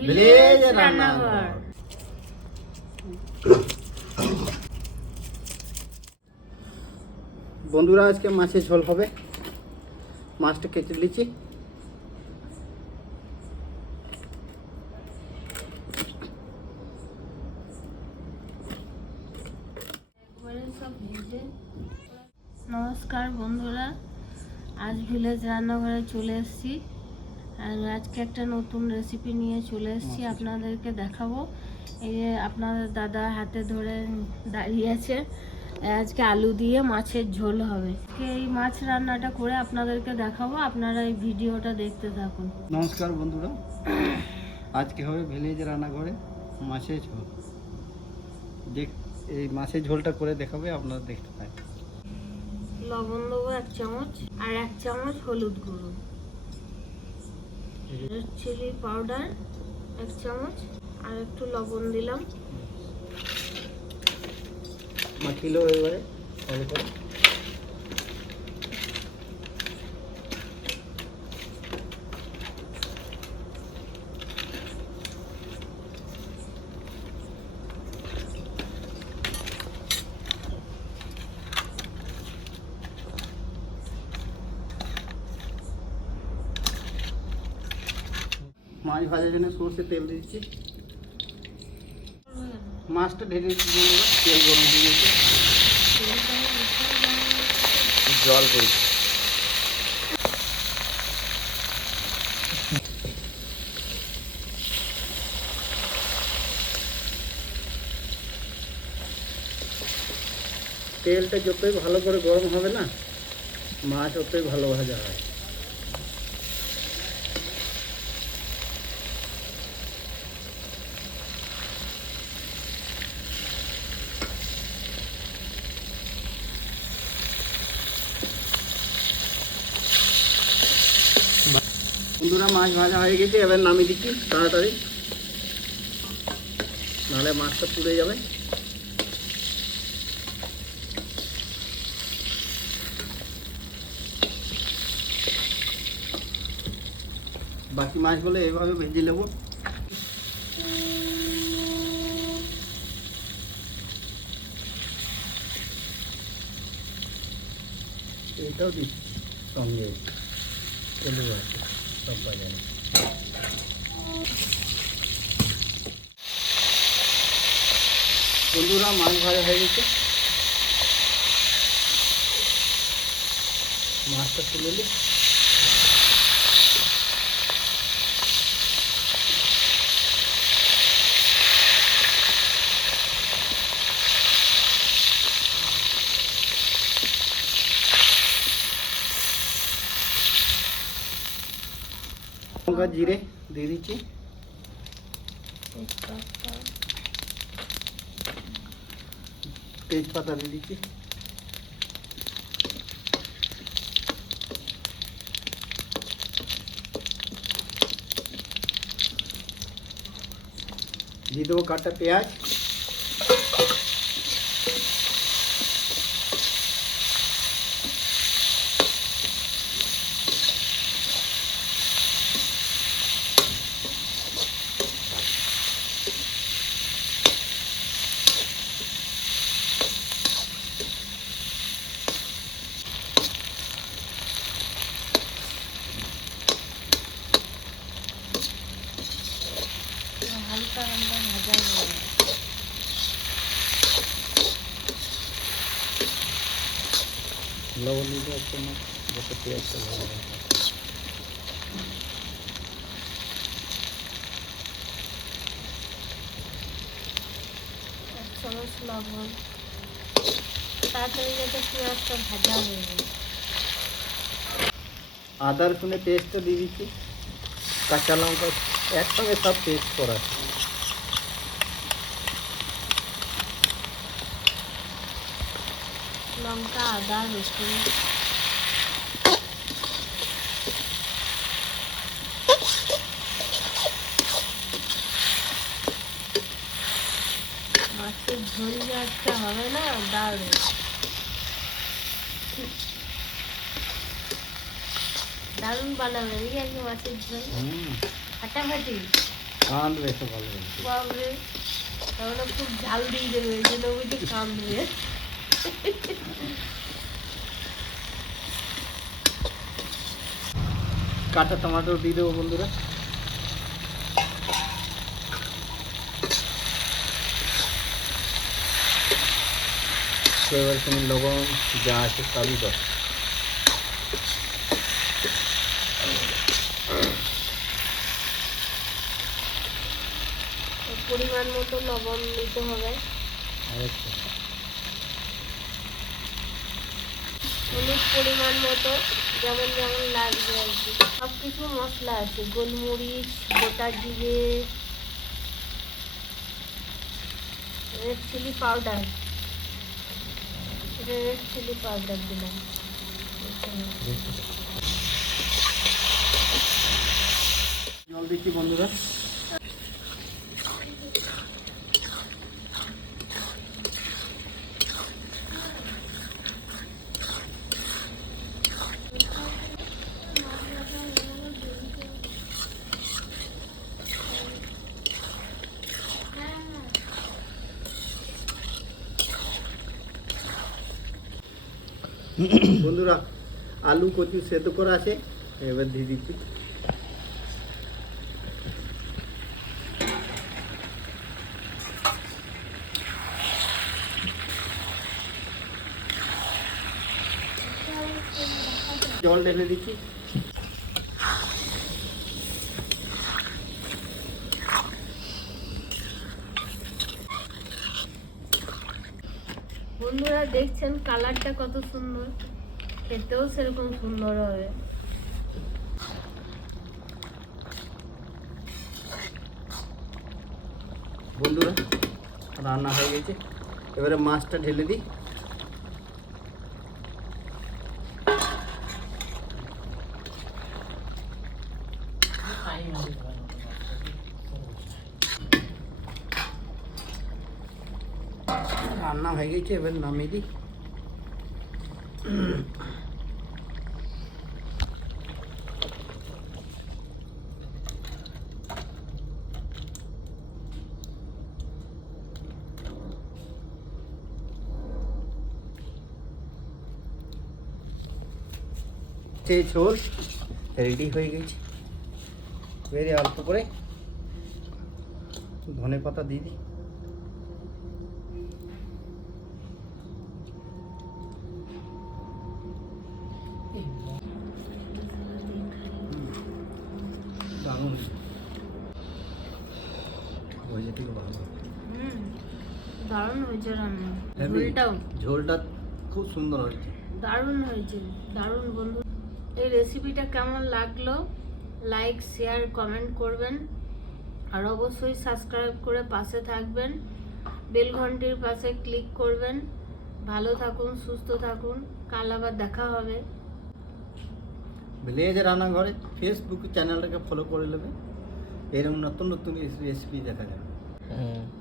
Village রান্নাঘর বন্ধুরা আজকে মাছের ঝোল হবে। মাছটা কেটে নিচ্ছি। নমস্কার বন্ধুরা আজ ভিলেজ রান্নাঘরে চলে এসেছি। আর আজকে একটা নতুন রেসিপি নিয়ে চলে এসেছি আপনাদেরকে দেখাবো। এই যে আপনাদের দাদা হাতে ধরে দাঁড়িয়ে আছে আজকে আলু দিয়ে মাছের ঝোল হবে। এই মাছ রান্নাটা করে আপনাদেরকে দেখাবো আপনারা এই ভিডিওটা দেখতে থাকুন। নমস্কার বন্ধুরা। আজকে হবে ভিলেজ রান্নাঘরে মাছের ঝোল। দেখ এই মাছের ঝোলটা করে দেখাবে আপনারা দেখতে পাই লবণ দেবো এক চামচ আর এক চামচ হলুদ গুঁড়ো। চিলি পাউডার এক চামচ আর একটু লবণ দিলাম। মাখিলো এবারে ভালো করে মাছ ভাজার জন্য সর্ষে তেল দিচ্ছি মাছটা ঢেকে তেল গরম হয়ে গেছে। জল করি। তেলটা যতই ভালো করে গরম হবে না মাছ ততই ভালো ভাজা হয়। বন্ধুরা, মাছ ভাজা হয়ে গেছে, এবার নামিয়ে দিচ্ছি, তাড়াতাড়ি। নাহলে মাছটা পুড়ে যাবে। বাকি মাছগুলো এভাবে ভেজে নেব। এটাও দিচ্ছি। সঙ্গে। তেলু আছে সব বাজারে বন্ধুরা মাছ ভাজা হয়ে গেছে। মাছটা তুলে নিই। লঙ্কা জিরে দিয়ে দিচ্ছি তেজপাতা দিয়ে দিচ্ছি দিয়ে দেবো কাটা পেঁয়াজ হালকা হালকা ভাজা হয়ে ভাজা আদা রসুনের পেস্টটা দিয়ে দিচ্ছি। কাঁচা লঙ্কা একসঙ্গে সব পেস্ট করা। লঙ্কা আদা রসুন। মাছের ঝোল হবে না দারুণ। দারুণ বানাবে এই মাছের ঝোল। ফাটাফাটি। কাঁদবে তো ভালো বাবরে তাহলে খুব ঝাল দিয়ে দেবে এই জন্য বুঝি কামড়ে। কাঁচা টমেটো দিয়ে দেবো বন্ধুরা। এবার তুমি লবণ যা আছে সবই দাও। পরিমাণ মতো লবণ নিতে হবে। আর হলুদ পরিমাণ মতো, যেমন যেমন লাগবে আর কি। সব কিছু মশলা আছে, গোলমরিচ, গোটা জিরে red chilli powder red chilli powder দিলাম। জল দিচ্ছি বন্ধুরা। বন্ধুরা আলু কচু সেদ্ধ করা আছে। এবার দিয়ে দিচ্ছি। জল ঢেলে দিচ্ছি। বন্ধুরা দেখছেন কালারটা কত সুন্দর। খেতেও সেরকম সুন্দর হবে। বন্ধুরা রান্না হয়ে গেছে। এবারে মাছটা ঢেলে দিই। রান্না হয়ে গেছে, এবার নামিয়ে দিই। ঝোল রেডি হয়ে গেছে। এবারে অল্প করে ধনে পাতা দিয়ে দিই দারুণ ভালো। হুম দারুণ হয়েছে রান্না। Heavy। ঝোলটাও। ঝোলটা খুব সুন্দর হয়েছে। দারুণ হয়েছে দারুণ বন্ধু। এই রেসিপিটা কেমন লাগল? লাইক শেয়ার কমেন্ট করবেন। আর অবশ্যই সাবস্ক্রাইব করে পাশে থাকবেন। বেল ঘন্টির পাশে ক্লিক করবেন। ভালো থাকুন সুস্থ থাকুন। কাল আবার দেখা হবে। ভিলেজ রান্নাঘরে ফেসবুক চ্যানেলটাকে ফলো করে নেবে। এরকম নতুন নতুন রেসিপি দেখা যাবে। 嗯。